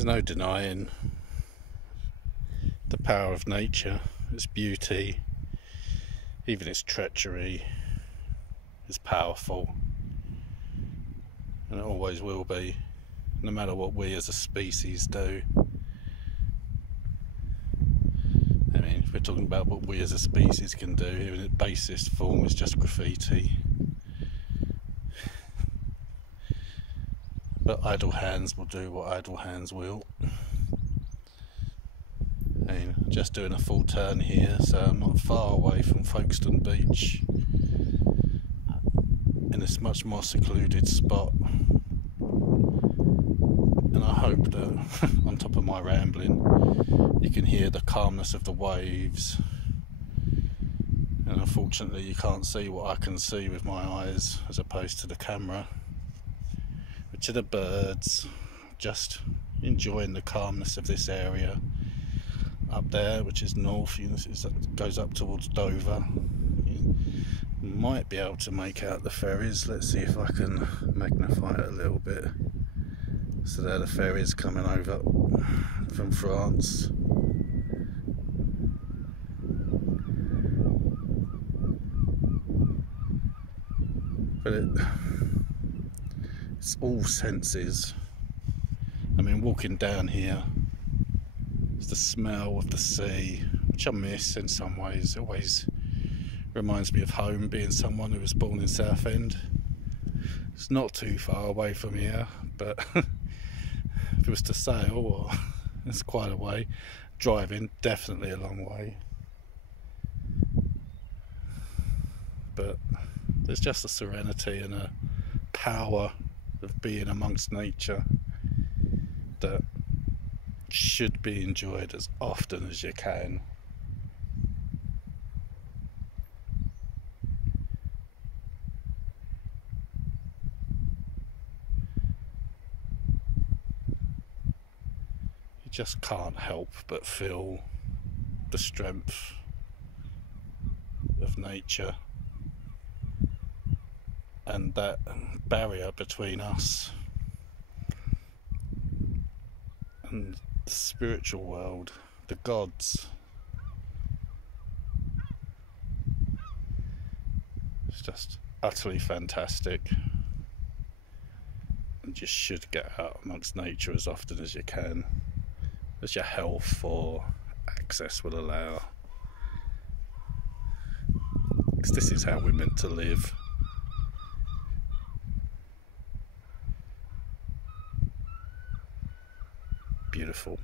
There's no denying the power of nature, its beauty, even its treachery is powerful, and it always will be, no matter what we as a species do. I mean, if we're talking about what we as a species can do, even its basest form is just graffiti. But idle hands will do what idle hands will. I mean, just doing a full turn here, so I'm not far away from Folkestone beach, in this much more secluded spot. And I hope that on top of my rambling you can hear the calmness of the waves, and unfortunately you can't see what I can see with my eyes as opposed to the camera, which are the birds just enjoying the calmness of this area. Up there, which is north, it goes up towards Dover. You might be able to make out the ferries. Let's see if I can magnify it a little bit. So there are the ferries coming over from France. But it's all senses. I mean, walking down here, it's the smell of the sea, which I miss in some ways. It always reminds me of home, being someone who was born in Southend. It's not too far away from here, but if it was to sail, it's quite a way. Driving, definitely a long way. But there's just a serenity and a power of being amongst nature that should be enjoyed as often as you can. You just can't help but feel the strength of nature and that barrier between us and the spiritual world, the gods. It's just utterly fantastic, and you should get out amongst nature as often as you can, as your health or access will allow, because this is how we're meant to live. Beautiful.